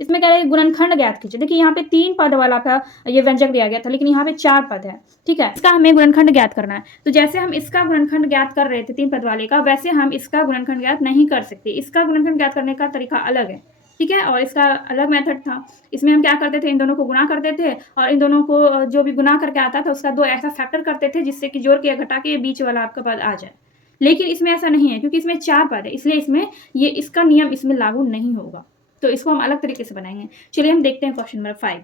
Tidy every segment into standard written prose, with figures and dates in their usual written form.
इसमें कह रहा है गुणनखंड ज्ञात कीजिए। देखिए यहाँ पे 3 पद वाला आपका ये व्यंजक दिया गया था, लेकिन यहाँ पे 4 पद है, ठीक है। इसका हमें गुणनखंड ज्ञात करना है। तो जैसे हम इसका गुणनखंड ज्ञात कर रहे थे 3 पद वाले का, वैसे हम इसका गुणनखंड ज्ञात नहीं कर सकते। इसका गुणनखंड ज्ञात करने का तरीका अलग है, ठीक है, और इसका अलग मेथड था। इसमें हम क्या करते थे, इन दोनों को गुणा करते थे और इन दोनों को जो भी गुणा करके आता था उसका 2 ऐसा फैक्टर करते थे जिससे कि जोड़ के या घटा के बीच वाला आपका पद आ जाए। लेकिन इसमें ऐसा नहीं है, क्योंकि इसमें 4 पद है, इसलिए इसमें ये इसका नियम इसमें लागू नहीं होगा। तो इसको हम अलग तरीके से बनाएंगे। चलिए हम देखते हैं क्वेश्चन नंबर 5।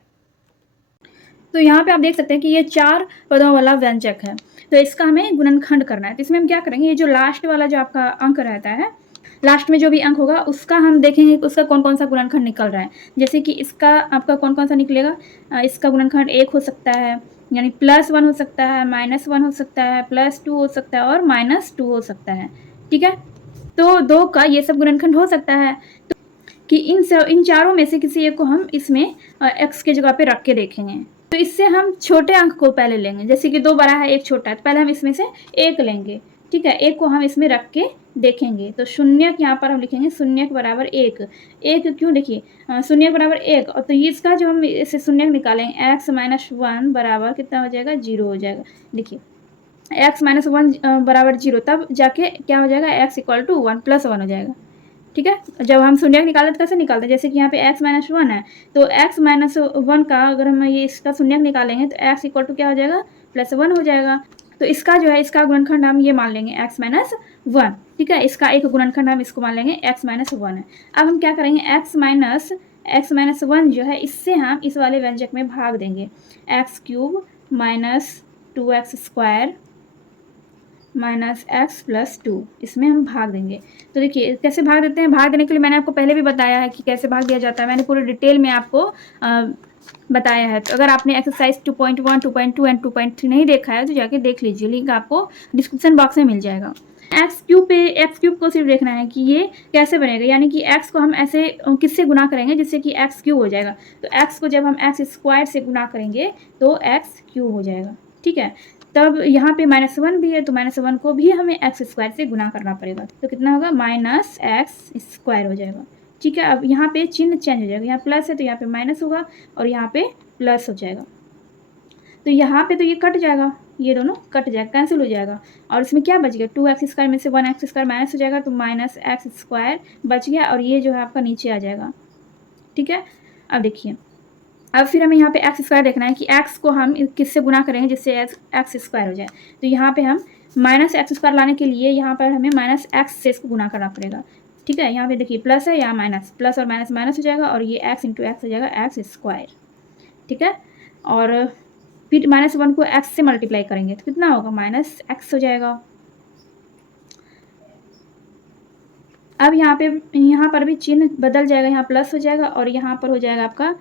तो यहाँ पे आप देख सकते हैं कि ये 4 पदों वाला व्यंजक है, तो इसका हमें गुणनखंड करना है। तो इसमें हम क्या करेंगे, ये जो लास्ट वाला जो आपका अंक रहता है, लास्ट में जो भी अंक होगा उसका हम देखेंगे कि उसका कौन कौन सा गुणनखंड निकल रहा है। जैसे कि इसका आपका कौन कौन सा निकलेगा, इसका गुणनखंड 1 हो सकता है, यानी +1 हो सकता है, -1 हो सकता है, +2 हो सकता है और -2 हो सकता है, ठीक है। तो 2 का ये सब गुणनखंड हो सकता है, तो कि इन चारों में से किसी एक को हम इसमें x के जगह पे रख के देखेंगे। तो इससे हम छोटे अंक को पहले लेंगे, जैसे कि 2 बड़ा है 1 छोटा है, तो पहले हम इसमें से 1 लेंगे, ठीक है। 1 को हम इसमें रख के देखेंगे। तो शून्यक यहाँ पर हम लिखेंगे शून्यक बराबर 1। 1 क्यों, देखिए शून्यक बराबर 1, और तो इसका जो हम इसे शून्यक निकालेंगे x - 1 बराबर कितना हो जाएगा, 0 हो जाएगा। देखिए x - 1 बराबर 0, तब जाके क्या हो जाएगा, x = 1 + 1 हो जाएगा, ठीक है। जब हम शून्यक निकालते तो कैसे निकालते हैं, जैसे कि यहाँ पे x - 1 है, तो x - 1 का अगर हम ये इसका शून्यक निकालेंगे तो x = क्या हो जाएगा, +1 हो जाएगा। तो इसका जो है इसका गुणनखंड हम ये मान लेंगे x - 1, ठीक है। इसका एक गुणनखंड हम इसको मान लेंगे x - 1 है। अब हम क्या करेंगे, x - 1 जो है इससे हम इस वाले व्यंजक में भाग देंगे, x³ - 2x² -x + 2, इसमें हम भाग देंगे। तो देखिए कैसे भाग देते हैं, भाग देने के लिए मैंने आपको पहले भी बताया है कि कैसे भाग दिया जाता है, मैंने पूरे डिटेल में आपको बताया है। तो अगर आपने एक्सरसाइज 2.1, 2.2 एंड 2.3 नहीं देखा है तो जाके देख लीजिए, लिंक आपको डिस्क्रिप्शन बॉक्स में मिल जाएगा। x³ को सिर्फ देखना है कि ये कैसे बनेगा, यानी कि x को हम ऐसे किससे गुना करेंगे जिससे कि x³ हो जाएगा। तो x को जब हम x² से गुना करेंगे तो x³ हो जाएगा, ठीक है। तब यहाँ पे -1 भी है, तो -1 को भी हमें x² से गुना करना पड़ेगा, तो कितना होगा, -x² हो जाएगा, ठीक है। अब यहाँ पे चिन्ह चेंज हो जाएगा, यहाँ प्लस है तो यहाँ पे माइनस होगा और यहाँ पे प्लस हो जाएगा। तो यहाँ पे तो ये कट जाएगा, ये दोनों कट जाएगा, कैंसिल हो जाएगा, और इसमें क्या बच गया, 2x² में से 1x² माइनस हो जाएगा, तो -x² बच गया, और ये जो है आपका नीचे आ जाएगा, ठीक है। अब देखिए, अब फिर हमें यहाँ पे x² देखना है कि x को हम किससे गुना करेंगे जिससे x² हो जाए। तो यहाँ पे हम -x² लाने के लिए यहाँ पर हमें -x से इसको गुना करना पड़ेगा, ठीक है। यहाँ पे देखिए प्लस है, यहाँ माइनस, प्लस और माइनस माइनस हो जाएगा, और ये x × x हो जाएगा x², ठीक है। और फिर -1 को x से मल्टीप्लाई करेंगे तो कितना होगा, -x हो जाएगा। अब यहाँ पर भी चिन्ह बदल जाएगा, यहाँ प्लस हो जाएगा और यहाँ पर हो जाएगा आपका,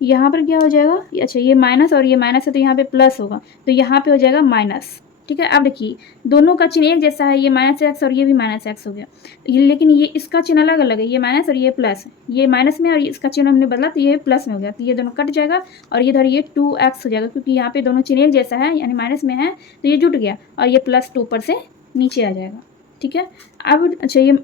यहाँ पर क्या हो जाएगा, अच्छा ये माइनस और ये माइनस है तो यहाँ पे प्लस होगा, तो यहाँ पे हो जाएगा माइनस, ठीक है। अब देखिए दोनों का चिन्ह एक जैसा है, ये -x और ये भी -x हो गया, लेकिन ये इसका चिन्ह अलग अलग है, ये माइनस और ये प्लस, ये माइनस में और इसका चिन्ह हमने बदला तो ये प्लस में हो गया, तो ये दोनों कट जाएगा और ये इधर ये 2x हो जाएगा, क्योंकि यहाँ पे दोनों चिन्ह एक जैसा है, यानी माइनस में है तो ये जुट गया और ये +2 ऊपर से नीचे आ जाएगा, ठीक है। अब अच्छा ये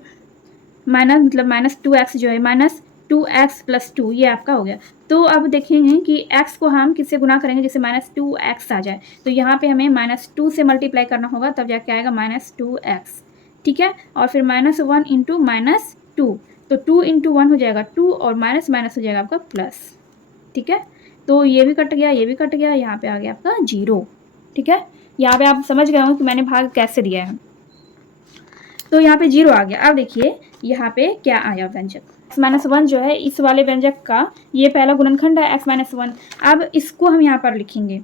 माइनस मतलब -2x जो है -2x + 2 ये आपका हो गया। तो अब देखेंगे कि x को हम किससे गुना करेंगे जिससे -2x आ जाए, तो यहाँ पे हमें -2 से मल्टीप्लाई करना होगा, तब जाके आएगा -2x, ठीक है। और फिर -1 × -2, तो 2 × 1 हो जाएगा 2 और माइनस माइनस हो जाएगा आपका प्लस, ठीक है। तो ये भी कट गया, ये भी कट गया, यहाँ पे आ गया आपका 0, ठीक है। यहाँ पे आप समझ गए हो कि मैंने भाग कैसे दिया है, तो यहाँ पे 0 आ गया। अब देखिए यहाँ पे क्या आया व्यंजक, x - 1 जो है इस वाले व्यंजक का ये पहला गुणनखंड है x - 1। अब इसको हम यहाँ पर लिखेंगे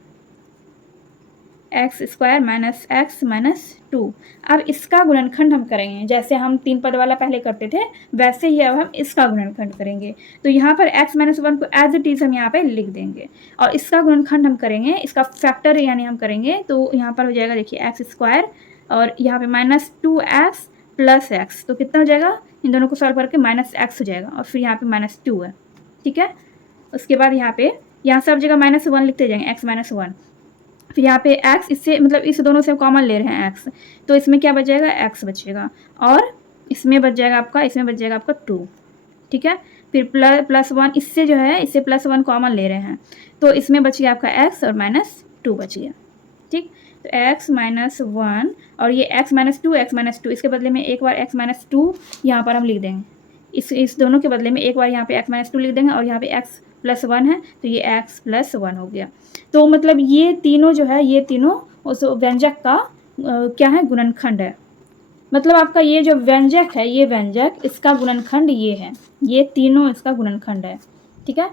x² - x - 2। अब इसका गुणनखंड हम करेंगे, जैसे हम 3 पद वाला पहले करते थे वैसे ही अब हम इसका गुणनखंड करेंगे। तो यहाँ पर x - 1 को एज इट इज़ हम यहाँ पे लिख देंगे और इसका गुणनखंड हम करेंगे, इसका फैक्टर यानी हम करेंगे, तो यहाँ पर हो जाएगा देखिए x² और यहाँ पे -2x + x, तो कितना हो जाएगा, इन दोनों को सॉल्व करके -x हो जाएगा और फिर यहाँ पे -2 है, ठीक है। उसके बाद यहाँ सब जगह -1 लिखते जाएंगे, x - 1, फिर यहाँ पे x, इससे मतलब इस दोनों से कॉमन ले रहे हैं x, तो इसमें क्या बच जाएगा, x बचेगा और इसमें बच जाएगा आपका 2, ठीक है। फिर प्लस 1 इससे जो है इससे प्लस 1 कॉमन ले रहे हैं, तो इसमें बच गया आपका x और -2 बच गया। ठीक, तो x -1 और ये x -2 इसके बदले में एक बार x -2 यहाँ पर हम लिख देंगे। इस दोनों के बदले में एक बार यहाँ पे x -2 लिख देंगे और यहाँ पे x +1 है, तो ये x +1 हो गया। तो मतलब ये तीनों जो है ये तीनों उस व्यंजक का क्या है, गुणनखंड है। मतलब आपका ये जो व्यंजक है, ये व्यंजक इसका गुणनखंड ये है, ये तीनों इसका गुणनखंड है। ठीक है।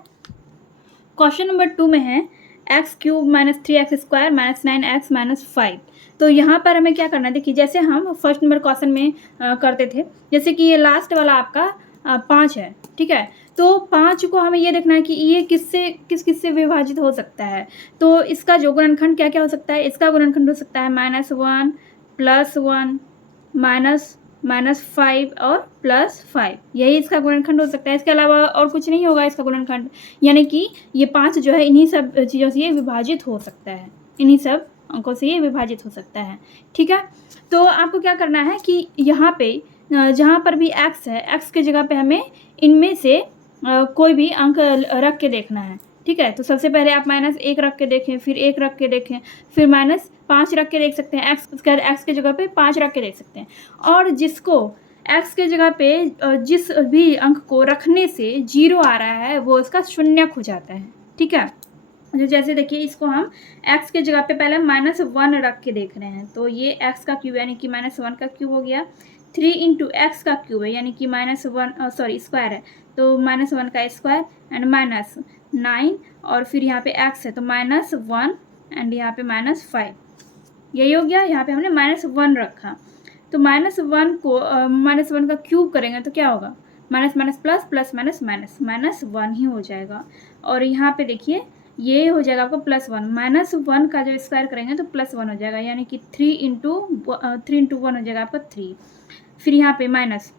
क्वेश्चन नंबर 2 में है x³ - 3x² - 9x - 5। तो यहाँ पर हमें क्या करना है, देखिए जैसे हम फर्स्ट नंबर क्वेश्चन में करते थे, जैसे कि ये लास्ट वाला आपका 5 है। ठीक है, तो 5 को हमें ये देखना है कि ये किस किस से विभाजित हो सकता है। तो इसका जो गुणनखंड क्या क्या हो सकता है, इसका गुणनखंड हो सकता है -1 +1 -5 और +5, यही इसका गुणनखंड हो सकता है। इसके अलावा और कुछ नहीं होगा इसका गुणनखंड, यानी कि ये 5 जो है इन्हीं सब चीज़ों से ये विभाजित हो सकता है, इन्हीं सब अंकों से ये विभाजित हो सकता है। ठीक है, तो आपको क्या करना है कि यहाँ पे जहाँ पर भी x है, x की जगह पे हमें इनमें से कोई भी अंक रख के देखना है। ठीक है, तो सबसे पहले आप -1 रख के देखें, फिर 1 रख के देखें, फिर -5 रख के देख सकते हैं। x के जगह पे 5 रख के देख सकते हैं। और जिसको x के जगह पे जिस भी अंक को रखने से 0 आ रहा है वो इसका शून्यक हो जाता है। ठीक है, जैसे देखिए इसको हम x के जगह पे पहले -1 रख के देख रहे हैं, तो ये x का क्यूब यानी कि -1 का क्यूब हो गया। 3 × x का क्यूब है यानी कि स्क्वायर है, तो -1 का स्क्वायर एंड -9 और फिर यहाँ पे x है तो -1 एंड यहाँ पे -5, यही हो गया। यहाँ पे हमने -1 रखा, तो -1 को -1 का क्यूब करेंगे तो क्या होगा, minus minus plus plus minus minus -1 ही हो जाएगा। और यहाँ पे देखिए ये हो जाएगा आपका +1, -1 का जब स्क्वायर करेंगे तो +1 हो जाएगा, यानी कि 3 × 1 हो जाएगा आपका 3। फिर यहाँ पे -9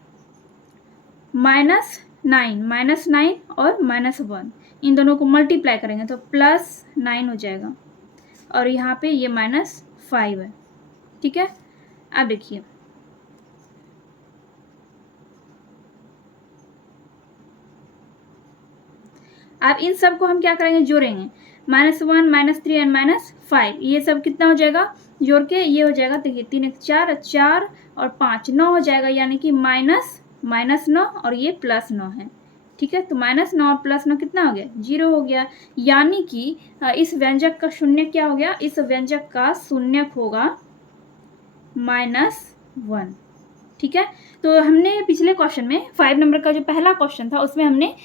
और -1 इन दोनों को मल्टीप्लाई करेंगे तो +9 हो जाएगा, और यहाँ पे ये -5 है। ठीक है, अब देखिए अब इन सब को हम क्या करेंगे, जोड़ेंगे। -1 -3 एंड -5 ये सब कितना हो जाएगा, जोड़ के ये हो जाएगा, देखिए 3 × 4 4 और 5 9 हो जाएगा, यानी कि -9 और ये +9 है। ठीक है, तो -9 और +9 कितना हो गया, 0 हो गया, यानी कि इस व्यंजक का शून्य क्या हो गया, इस व्यंजक का शून्यक होगा -1। ठीक है, तो हमने पिछले क्वेश्चन में 5 नंबर का जो पहला क्वेश्चन था उसमें हमने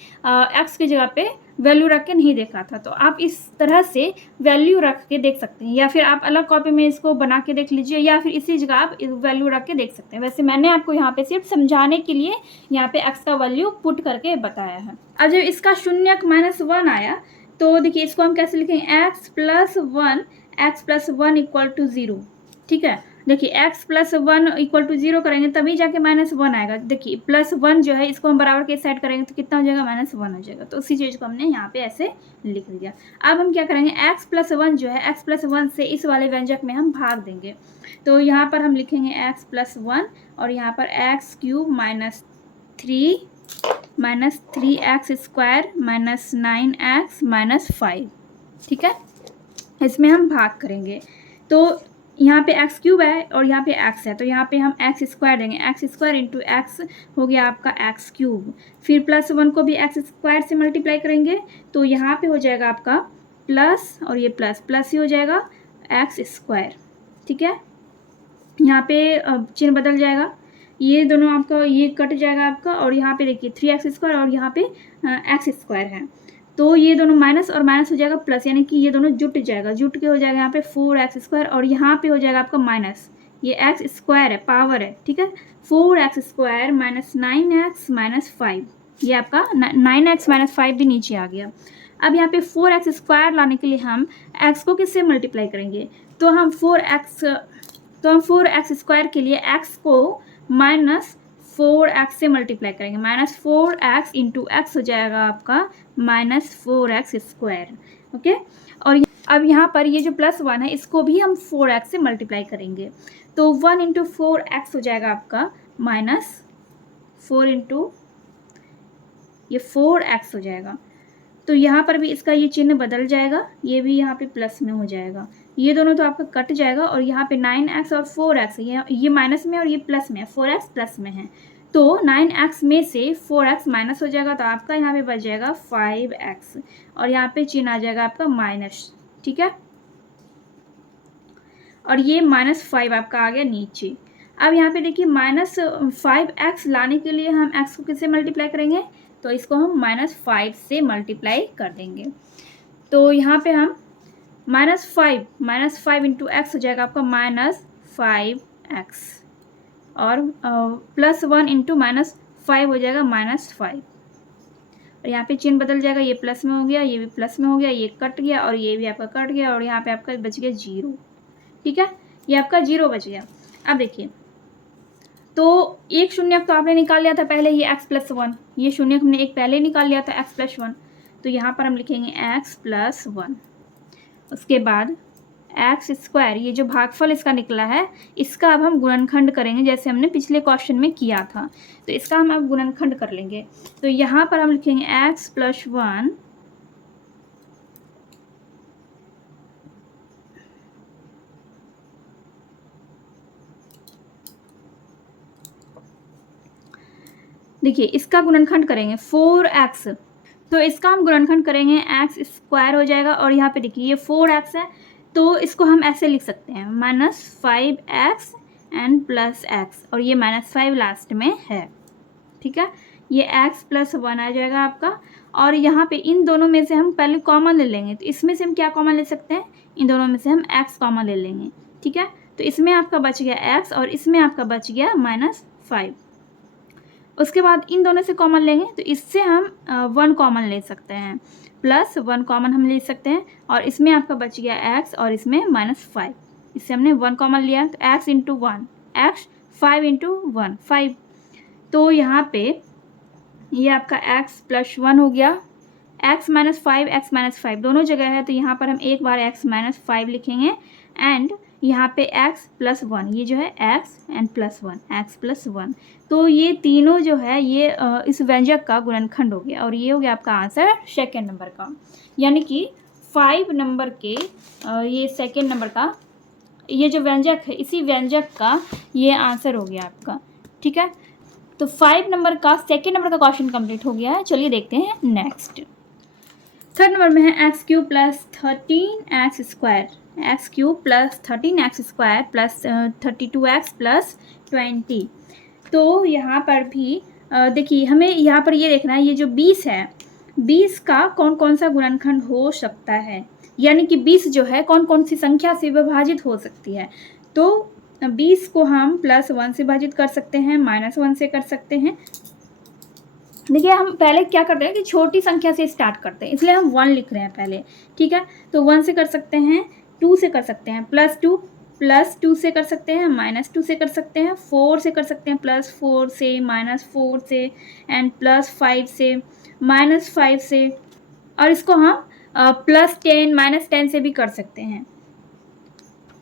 x की जगह पे वैल्यू रख के नहीं देखा था, तो आप इस तरह से वैल्यू रख के देख सकते हैं, या फिर आप अलग कॉपी में इसको बना के देख लीजिए, या फिर इसी जगह आप वैल्यू रख के देख सकते हैं। वैसे मैंने आपको यहाँ पे सिर्फ समझाने के लिए यहाँ पे x का वैल्यू पुट करके बताया है। अब जब इसका शून्यक -1 आया तो देखिए इसको हम कैसे लिखेंगे, x + 1 = 0। ठीक है, देखिए x + 1 = 0 करेंगे तभी जाके -1 आएगा। देखिए +1 जो है इसको हम बराबर के साइड करेंगे तो कितना हो जाएगा, -1 हो जाएगा। तो उसी चीज़ को हमने यहाँ पे ऐसे लिख दिया। अब हम क्या करेंगे, x + 1 जो है x + 1 से इस वाले व्यंजक में हम भाग देंगे, तो यहाँ पर हम लिखेंगे x + 1 और यहाँ पर x³ - 3x² -9x - 5। ठीक है, इसमें हम भाग करेंगे, तो यहाँ पे x³ है और यहाँ पे x है, तो यहाँ पे हम x² देंगे, x² × x हो गया आपका x³। फिर +1 को भी x² से मल्टीप्लाई करेंगे तो यहाँ पे हो जाएगा आपका प्लस, और ये प्लस प्लस ही हो जाएगा x²। ठीक है, यहाँ पे चिन्ह बदल जाएगा, ये दोनों आपका ये कट जाएगा आपका, और यहाँ पे देखिए 3x² और यहाँ पे x² है, तो ये दोनों माइनस और माइनस हो जाएगा प्लस, यानी कि ये दोनों जुट जाएगा, जुट के हो जाएगा यहाँ पे 4x² और यहाँ पे हो जाएगा आपका माइनस, ये x² है, पावर है। ठीक है, 4x² -9x - 5, ये आपका 9x - 5 भी नीचे आ गया। अब यहाँ पे 4x² लाने के लिए हम x को किससे मल्टीप्लाई करेंगे, तो हम 4x² के लिए x को -4x से मल्टीप्लाई करेंगे, -4x × x हो जाएगा आपका -4x²। ओके, और अब यहाँ पर ये जो +1 है इसको भी हम 4x से मल्टीप्लाई करेंगे, तो 1 × 4x हो जाएगा आपका -4 × ये 4x हो जाएगा। तो यहाँ पर भी इसका ये चिन्ह बदल जाएगा, ये भी यहाँ पे प्लस में हो जाएगा, ये दोनों तो आपका कट जाएगा और यहाँ पे 9x और 4x ये माइनस में और ये प्लस में, 4x प्लस में है, तो 9x में से 4x माइनस हो जाएगा, तो आपका यहाँ पे बच जाएगा 5x और यहाँ पे चिन्ह आ जाएगा आपका माइनस, ठीक है। और ये -5 आपका आ गया नीचे। अब यहाँ पे देखिए -5x लाने के लिए हम x को किससे मल्टीप्लाई करेंगे, तो इसको हम -5 से मल्टीप्लाई कर देंगे। तो यहाँ पे हम -5 इंटू एक्स हो जाएगा आपका -5x और +1 इंटू -5 हो जाएगा -5 और यहाँ पे चिन्ह बदल जाएगा, ये प्लस में हो गया, ये भी प्लस में हो गया, ये कट गया और ये भी आपका कट गया और यहाँ पे आपका बच गया 0, ठीक है, ये आपका 0 बच गया। अब देखिए, तो एक शून्यक तो आपने निकाल लिया था पहले, ये x+1, ये शून्यक हमने एक पहले निकाल लिया था x+1, तो यहाँ पर हम लिखेंगे x+1। उसके बाद x², ये जो भागफल इसका निकला है, इसका अब हम गुणनखंड करेंगे जैसे हमने पिछले क्वेश्चन में किया था, तो इसका हम अब गुणनखंड कर लेंगे। तो यहाँ पर हम लिखेंगे x+1 देखिए इसका गुणनखंड करेंगे 4x, तो इसका हम गुणनखंड करेंगे x² हो जाएगा और यहाँ पे देखिए ये 4x है, तो इसको हम ऐसे लिख सकते हैं -5x एंड +x और ये -5 लास्ट में है, ठीक है, ये x+1 आ जाएगा आपका। और यहाँ पे इन दोनों में से हम पहले कॉमन ले लेंगे, तो इसमें से हम क्या कॉमन ले सकते हैं, इन दोनों में से हम x कॉमन ले लेंगे, ठीक है। तो इसमें आपका बच गया x और इसमें आपका बच गया -5। उसके बाद इन दोनों से कॉमन लेंगे, तो इससे हम 1 कॉमन ले सकते हैं, +1 कॉमन हम ले सकते हैं और इसमें आपका बच गया x और इसमें -5, इससे हमने 1 कॉमन लिया, तो x इंटू 1 x, 5 इंटू 1 5, तो यहाँ पे ये आपका x+1 हो गया, x -5 दोनों जगह है, तो यहाँ पर हम एक बार x-5 लिखेंगे एंड यहाँ पे x+1, ये जो है x एंड +1 x+1, तो ये तीनों जो है ये इस व्यंजक का गुणनखंड हो गया और ये हो गया आपका आंसर सेकेंड नंबर का, यानी कि 5 नंबर के ये सेकेंड नंबर का ये जो व्यंजक है, इसी व्यंजक का ये आंसर हो गया आपका, ठीक है। तो 5 नंबर का सेकेंड नंबर का क्वेश्चन कंप्लीट हो गया है। चलिए देखते हैं नेक्स्ट। थर्ड नंबर में है x³ + 13x² x³ + 13x² + 32x + 20। तो यहाँ पर भी देखिए हमें यहाँ पर ये देखना है, ये जो 20 है, 20 का कौन कौन सा गुणनखंड हो सकता है, यानी कि 20 जो है कौन कौन सी संख्या से विभाजित हो सकती है। तो 20 को हम +1 से विभाजित कर सकते हैं, -1 से कर सकते हैं। देखिए हम पहले क्या करते हैं कि छोटी संख्या से स्टार्ट करते हैं, इसलिए हम 1 लिख रहे हैं पहले, ठीक है। तो 1 से कर सकते हैं, 2 से कर सकते हैं, +2 से कर सकते हैं, -2 से कर सकते हैं, 4 से कर सकते हैं, +4 से, -4 से एंड +5 से, -5 से, और इसको हम +10 -10 से भी कर सकते हैं,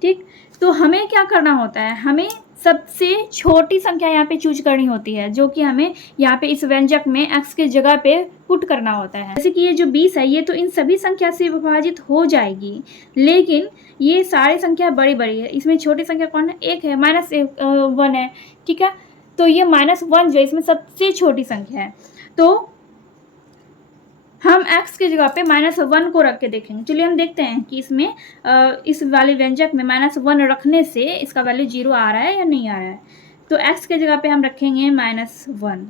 ठीक। तो हमें क्या करना होता है, हमें सबसे छोटी संख्या यहाँ पे चूज करनी होती है, जो कि हमें यहाँ पे इस व्यंजक में x के जगह पे पुट करना होता है। जैसे कि ये जो 20 है, ये तो इन सभी संख्या से विभाजित हो जाएगी, लेकिन ये सारी संख्या बड़ी बड़ी है, इसमें छोटी संख्या कौन है, 1 है, -1 है, ठीक है। तो ये -1 जो इसमें सबसे छोटी संख्या है, तो हम x की जगह पे -1 को रख के देखेंगे। चलिए हम देखते हैं कि इसमें इस वाले व्यंजक में -1 रखने से इसका वैल्यू 0 आ रहा है या नहीं आ रहा है। तो x के जगह पे हम रखेंगे -1,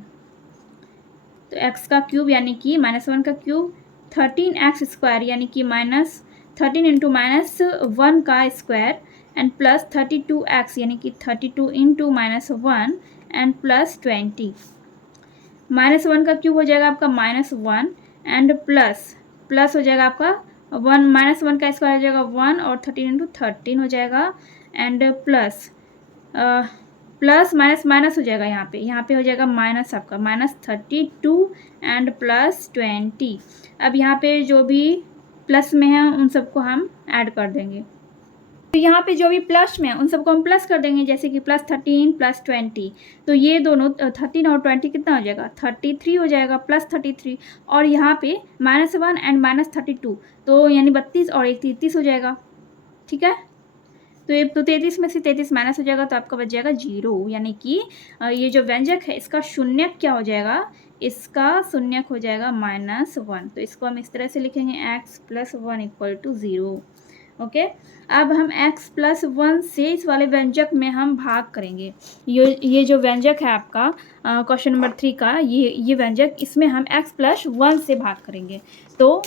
तो x का क्यूब यानी कि -1 का क्यूब, 13x² यानी कि -13 इंटू -1 का स्क्वायर एंड +32x यानी कि 32 इंटू -1 एंड +20। -1 का क्यूब हो जाएगा आपका -1 एंड प्लस हो जाएगा आपका 1, -1 का स्क्वायर हो जाएगा 1 और 13 इंटू 13 हो जाएगा एंड प्लस माइनस हो जाएगा, यहाँ पे हो जाएगा माइनस आपका -32 एंड +20। अब यहाँ पे जो भी प्लस में है उन सबको हम ऐड कर देंगे, तो यहाँ पे जो भी प्लस में है उन सबको हम प्लस कर देंगे, जैसे कि +13 +20, तो ये दोनों 13 और 20 कितना हो जाएगा, 33 हो जाएगा, +33। और यहाँ पे -1 एंड -32, तो यानी 32 और 1 33 हो जाएगा। ठीक है, तो ये तो 33 में से 33 माइनस हो जाएगा, तो आपका बच जाएगा 0, यानी कि ये जो व्यंजक है इसका शून्यक क्या हो जाएगा, इसका शून्यक हो जाएगा -1। तो इसको हम इस तरह से लिखेंगे x + 1 = 0। ओके, अब हम x + 1 से इस वाले व्यंजक में हम भाग करेंगे। ये जो व्यंजक है आपका क्वेश्चन नंबर 3 का, ये व्यंजक, इसमें हम x + 1 से भाग करेंगे। तो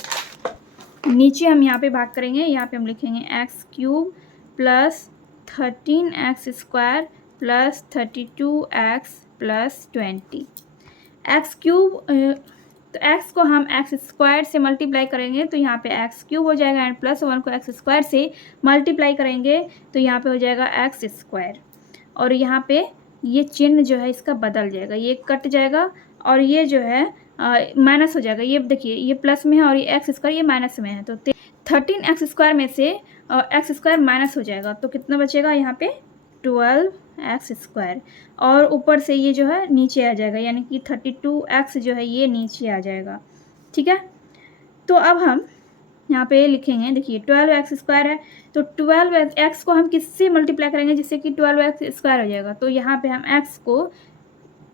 नीचे हम यहाँ पे भाग करेंगे, यहाँ पे हम लिखेंगे x³ + 13x² + 32x + 20। x³ तो x को हम x² से मल्टीप्लाई करेंगे तो यहाँ पे x³ हो जाएगा, एंड +1 को x² से मल्टीप्लाई करेंगे तो यहाँ पे हो जाएगा x²। और यहाँ पे ये चिन्ह जो है इसका बदल जाएगा, ये कट जाएगा और ये जो है माइनस हो जाएगा। ये देखिए, ये प्लस में है और ये x² ये माइनस में है, तो 13x² में से x² माइनस हो जाएगा, तो कितना बचेगा यहाँ पे 12x²। और ऊपर से ये जो है नीचे आ जाएगा, यानी कि 32x जो है ये नीचे आ जाएगा। ठीक है, तो अब हम यहाँ पे लिखेंगे, देखिए 12x² है, तो 12x को हम किससे मल्टीप्लाई करेंगे जिससे कि 12x² हो जाएगा। तो यहाँ पे हम x को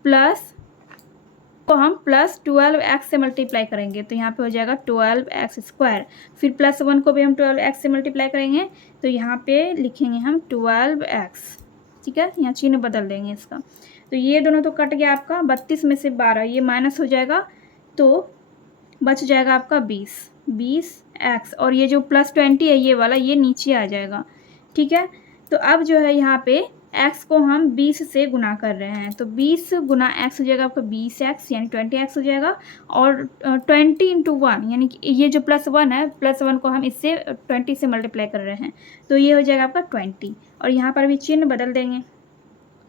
+12x से मल्टीप्लाई करेंगे, तो यहाँ पे हो जाएगा 12x²। फिर +1 को भी हम 12x से मल्टीप्लाई करेंगे, तो यहाँ पे लिखेंगे हम 12x। ठीक है, यहाँ चिन्ह बदल देंगे इसका। तो ये दोनों तो कट गया आपका, 32 में से 12 ये माइनस हो जाएगा, तो बच जाएगा आपका 20x। और ये जो +20 है ये वाला, ये नीचे आ जाएगा। ठीक है, तो अब जो है यहाँ पे x को हम 20 से गुना कर रहे हैं, तो 20 गुना x हो जाएगा आपका 20x, यानी 20x हो जाएगा। और 20 × 1, यानी कि ये जो +1 है, +1 को हम इससे 20 से मल्टीप्लाई कर रहे हैं, तो ये हो जाएगा आपका 20। और यहाँ पर भी चिन्ह बदल देंगे।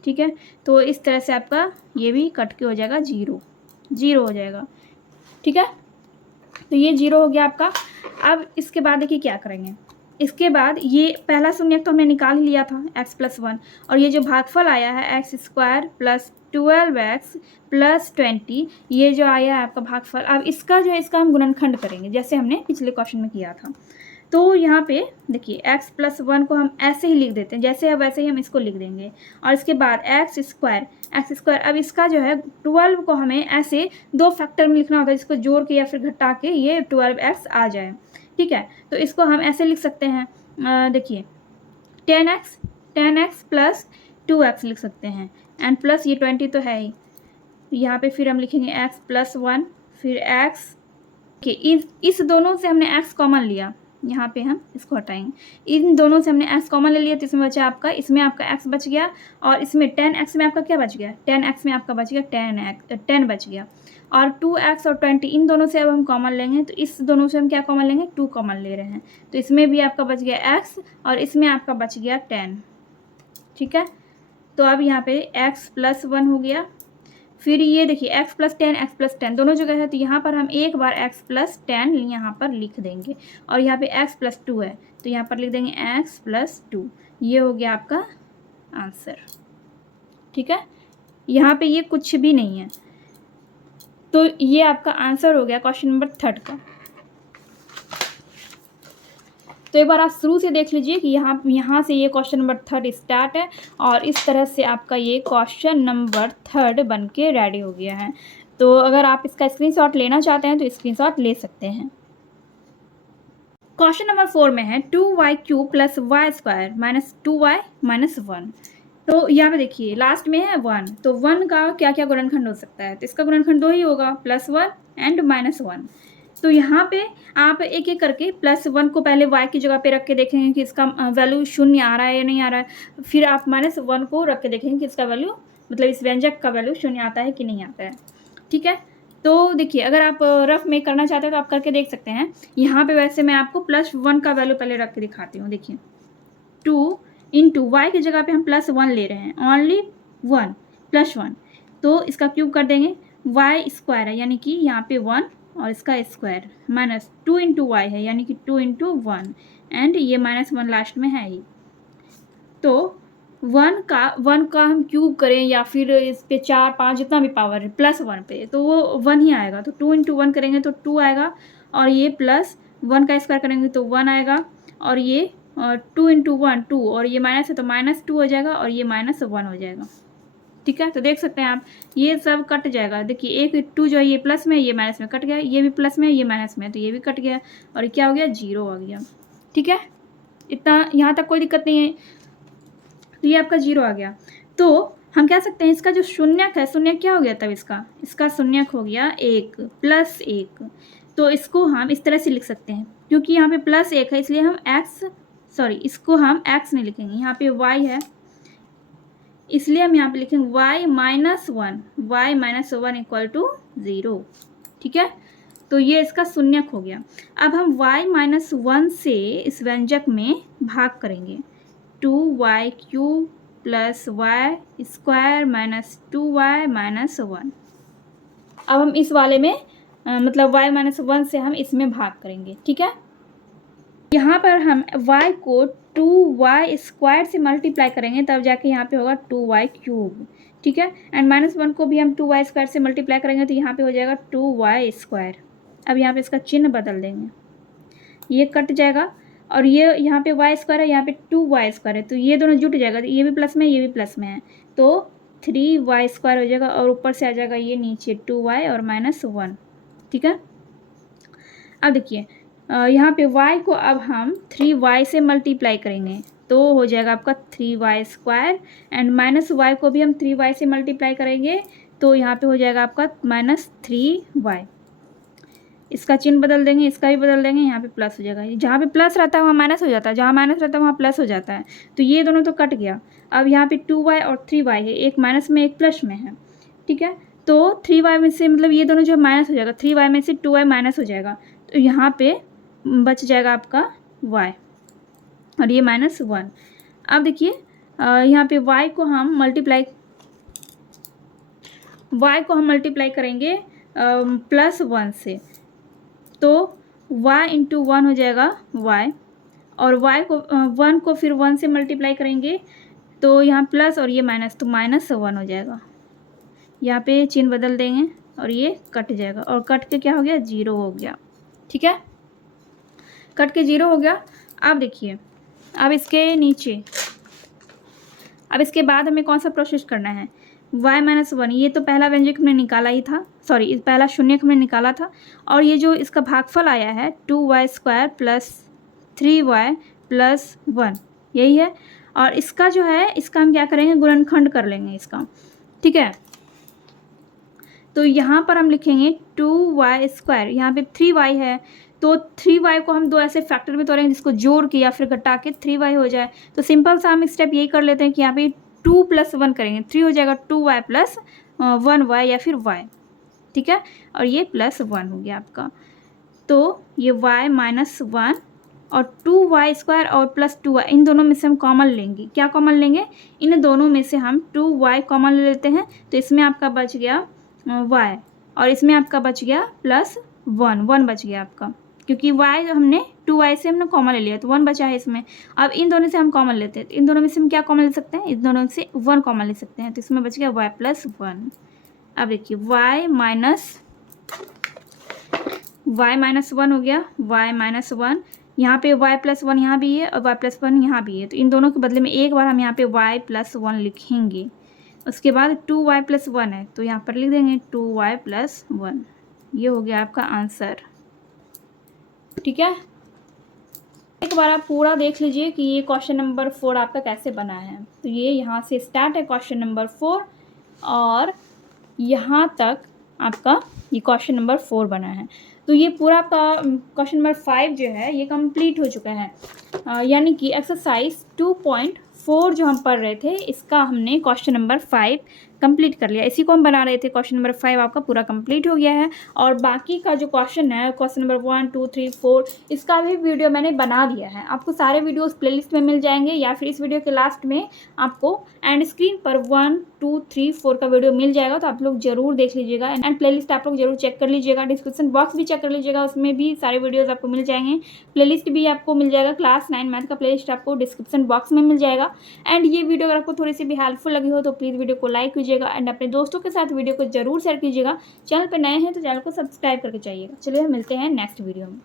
ठीक है, तो इस तरह से आपका ये भी कट के हो जाएगा 0 हो जाएगा। ठीक है, तो ये 0 हो गया आपका। अब इसके बाद देखिए क्या करेंगे, इसके बाद ये पहला शून्यक तो हमने निकाल ही लिया था x + 1, और ये जो भागफल आया है x² + 12x + 20, ये जो आया है आपका भागफल, अब इसका जो है इसका हम गुणनखंड करेंगे जैसे हमने पिछले क्वेश्चन में किया था। तो यहाँ पे देखिए x + 1 को हम ऐसे ही लिख देते हैं, जैसे है वैसे ही हम इसको लिख देंगे। और इसके बाद x², अब इसका जो है 12 को हमें ऐसे 2 फैक्टर में लिखना होता है, जिसको जोड़ के या फिर घटा के ये 12x आ जाए। ठीक है, तो इसको हम ऐसे लिख सकते हैं, देखिए 10x + 2x लिख सकते हैं, एंड प्लस ये 20 तो है ही। यहाँ पे फिर हम लिखेंगे x + 1, फिर x के इस दोनों से हमने x कॉमन लिया, यहाँ पे हम इसको हटाएंगे। इन दोनों से हमने x कॉमन ले लिया, तो इसमें बचा आपका, इसमें आपका x बच गया, और इसमें 10x में आपका क्या बच गया, 10x में आपका बच गया 10 बच गया। और 2x और 20 इन दोनों से अब हम कॉमन लेंगे, तो इस दोनों से हम क्या कॉमन लेंगे, 2 कॉमन ले रहे हैं, तो इसमें भी आपका बच गया x और इसमें आपका बच गया 10। ठीक है, तो अब यहाँ पे x + 1 हो गया। फिर ये देखिए x + 10 x + 10 दोनों जगह है, तो यहाँ पर हम एक बार x + 10 यहाँ पर लिख देंगे, और यहाँ पे x + 2 है तो यहाँ पर लिख देंगे x + 2। ये हो गया आपका आंसर। ठीक है, यहाँ पे ये कुछ भी नहीं है, तो ये आपका आंसर हो गया क्वेश्चन नंबर 3 का। तो एक बार आप शुरू से देख लीजिए कि यहाँ से ये क्वेश्चन नंबर 3 स्टार्ट है, और इस तरह से आपका ये क्वेश्चन नंबर 3 बन के रेडी हो गया है। तो अगर आप इसका स्क्रीनशॉट लेना चाहते हैं तो स्क्रीनशॉट ले सकते हैं। क्वेश्चन नंबर 4 में है 2y³ + y² - 2y - 1। तो यहाँ पे देखिए लास्ट में है 1, तो 1 का क्या क्या गुणनखंड हो सकता है, तो इसका गुणनखंड 2 ही होगा, +1 एंड -1। तो यहाँ पे आप एक एक करके +1 को पहले y की जगह पे रख के देखेंगे कि इसका वैल्यू 0 आ रहा है या नहीं आ रहा है। फिर आप -1 को रख के देखेंगे कि इसका वैल्यू, मतलब इस व्यंजक का वैल्यू 0 आता है कि नहीं आता है। ठीक है, तो देखिए अगर आप रफ में करना चाहते हैं तो आप करके देख सकते हैं। यहाँ पे वैसे मैं आपको +1 का वैल्यू पहले रख के दिखाती हूँ। देखिए 2 × y की जगह पे हम +1 ले रहे हैं, ओनली 1 +1, तो इसका क्यूब कर देंगे, y² है यानी कि यहाँ पे 1 और इसका स्क्वायर, -2 × y है यानी कि 2 × 1, एंड ये -1 लास्ट में है ही। तो 1 का हम क्यूब करें या फिर इस पे 4 5 जितना भी पावर है प्लस 1 पे, तो वो 1 ही आएगा। तो 2 × 1 करेंगे तो 2 आएगा, और ये प्लस 1 का स्क्वायर करेंगे तो 1 आएगा, और ये 2 × 1 2, और ये माइनस है तो -2 हो जाएगा, और ये -1 हो जाएगा। ठीक है, तो देख सकते हैं आप ये सब कट जाएगा। देखिए 1 2 जो है ये प्लस में, ये माइनस में कट गया, ये भी प्लस में, ये माइनस में, तो ये भी कट गया, और क्या हो गया, 0 आ गया। ठीक है, इतना यहाँ तक कोई दिक्कत नहीं है। तो ये आपका 0 आ गया। तो हम कह सकते हैं इसका जो शून्यक है, शून्यक क्या हो गया तब इसका शून्यक हो गया 1 + 1। तो इसको हम इस तरह से लिख सकते हैं, क्योंकि यहाँ पे +1 है इसलिए हम इसको हम x नहीं लिखेंगे, यहाँ पे y है इसलिए हम यहाँ पे लिखेंगे y -1 = 0। ठीक है, तो ये इसका शून्यक हो गया। अब हम y-1 से इस व्यंजक में भाग करेंगे, 2y³ + y² - 2y - 1। अब हम इस वाले में मतलब y-1 से हम इसमें भाग करेंगे। ठीक है, यहाँ पर हम y को 2y² से मल्टीप्लाई करेंगे, तब जाके यहाँ पे होगा 2y³। ठीक है, एंड -1 को भी हम 2y² से मल्टीप्लाई करेंगे तो यहाँ पे हो जाएगा 2y²। अब यहाँ पे इसका चिन्ह बदल देंगे, ये कट जाएगा, और ये यहाँ पे y² है, यहाँ पे 2y² है, तो ये दोनों जुट जाएगा, तो ये भी प्लस में ये भी प्लस में है, तो 3y² हो जाएगा, और ऊपर से आ जाएगा ये नीचे 2y और -1। ठीक है, अब देखिए यहाँ पे y को अब हम 3y से मल्टीप्लाई करेंगे तो हो जाएगा आपका 3y², एंड -y को भी हम 3y से मल्टीप्लाई करेंगे तो यहाँ पे हो जाएगा आपका -3y। इसका चिन्ह बदल देंगे, इसका भी बदल देंगे, यहाँ पे प्लस हो जाएगा। जहाँ पे प्लस रहता है वहाँ माइनस हो जाता है, जहाँ माइनस रहता है वहाँ प्लस हो जाता है, तो ये दोनों तो कट गया। अब यहाँ पे 2y और 3y है, एक माइनस में एक प्लस में है। ठीक है, तो 3y में से मतलब ये दोनों जो माइनस हो जाएगा, 3y में से 2y माइनस हो जाएगा, तो यहाँ पे बच जाएगा आपका y और ये -1। अब देखिए यहाँ पे y को हम मल्टीप्लाई करेंगे +1 से, तो y × 1 हो जाएगा y, और y को 1 को फिर 1 से मल्टीप्लाई करेंगे तो यहाँ प्लस और ये माइनस, तो -1 हो जाएगा। यहाँ पे चिन्ह बदल देंगे और ये कट जाएगा, और कट के क्या हो गया, 0 हो गया। ठीक है, कट के 0 हो गया। अब देखिए अब इसके बाद हमें कौन सा प्रोसेस करना है, y-1, ये तो पहला व्यंजक हमने निकाला ही था, सॉरी पहला शून्यक हमने निकाला था, और ये जो इसका भागफल आया है 2y² + 3y + 1 यही है, और इसका जो है इसका हम क्या करेंगे, गुणनखंड कर लेंगे इसका। ठीक है, तो यहाँ पर हम लिखेंगे 2y², यहाँ पे 3y है, तो 3y को हम 2 ऐसे फैक्टर में तोड़ेंगे जिसको जोड़ के या फिर घटा के 3y हो जाए। तो सिंपल सा हम स्टेप यही कर लेते हैं कि यहाँ पे 2 + 1 करेंगे, 3 हो जाएगा 2y + 1y या फिर y। ठीक है, और ये +1 हो गया आपका, तो ये y -1 और 2y² और +2y इन दोनों में से हम कॉमन लेंगे। क्या कॉमन लेंगे, इन दोनों में से हम 2y कॉमन ले लेते हैं, तो इसमें आपका बच गया y, और इसमें आपका बच गया +1 बच गया आपका, क्योंकि y हमने 2y से हमने कॉमन ले लिया तो 1 बचा है इसमें। अब इन दोनों से हम कॉमन लेते हैं, तो इन दोनों में से हम क्या कॉमन ले सकते हैं, इन दोनों से 1 कॉमन ले सकते हैं, तो इसमें बच गया y + 1। अब देखिए y -1 हो गया, y -1, यहाँ पे y + 1 यहाँ भी है और y + 1 यहाँ भी है, तो इन दोनों के बदले में एक बार हम यहाँ पे y + 1 लिखेंगे। उसके बाद 2y + 1 है तो यहाँ पर लिख देंगे 2y + 1। ये हो गया आपका आंसर। ठीक है, एक बार आप पूरा देख लीजिए कि ये क्वेश्चन नंबर 4 आपका कैसे बना है। तो ये यहाँ से स्टार्ट है क्वेश्चन नंबर 4 और यहाँ तक आपका ये क्वेश्चन नंबर 4 बना है। तो ये पूरा आपका क्वेश्चन नंबर 5 जो है ये कंप्लीट हो चुका है, यानी कि एक्सरसाइज 2.4 जो हम पढ़ रहे थे इसका हमने क्वेश्चन नंबर 5 कंप्लीट कर लिया। इसी को हम बना रहे थे। क्वेश्चन नंबर 5 आपका पूरा कंप्लीट हो गया है और बाकी का जो क्वेश्चन है क्वेश्चन नंबर 1 2 3 4 इसका भी वीडियो मैंने बना दिया है। आपको सारे वीडियोस प्लेलिस्ट में मिल जाएंगे या फिर इस वीडियो के लास्ट में आपको एंड स्क्रीन पर 1 2 3 4 का वीडियो मिल जाएगा, तो आप लोग जरूर देख लीजिएगा एंड प्लेलिस्ट आप लोग जरूर चेक कर लीजिएगा। डिस्क्रिप्शन बॉक्स भी चेक कर लीजिएगा, उसमें भी सारे वीडियोस आपको मिल जाएंगे। प्लेलिस्ट भी आपको मिल जाएगा, क्लास 9 मैथ का प्लेलिस्ट आपको डिस्क्रिप्शन बॉक्स में मिल जाएगा। एंड ये वीडियो अगर आपको थोड़ी सी भी हेल्पफुल लगी हो तो प्लीज़ वीडियो को लाइक कीजिएगा एंड अपने दोस्तों के साथ वीडियो को जरूर शेयर कीजिएगा। चैनल पर नए हैं तो चैनल को सब्सक्राइब करके जाइएगा। चलिए हम मिलते हैं नेक्स्ट वीडियो में।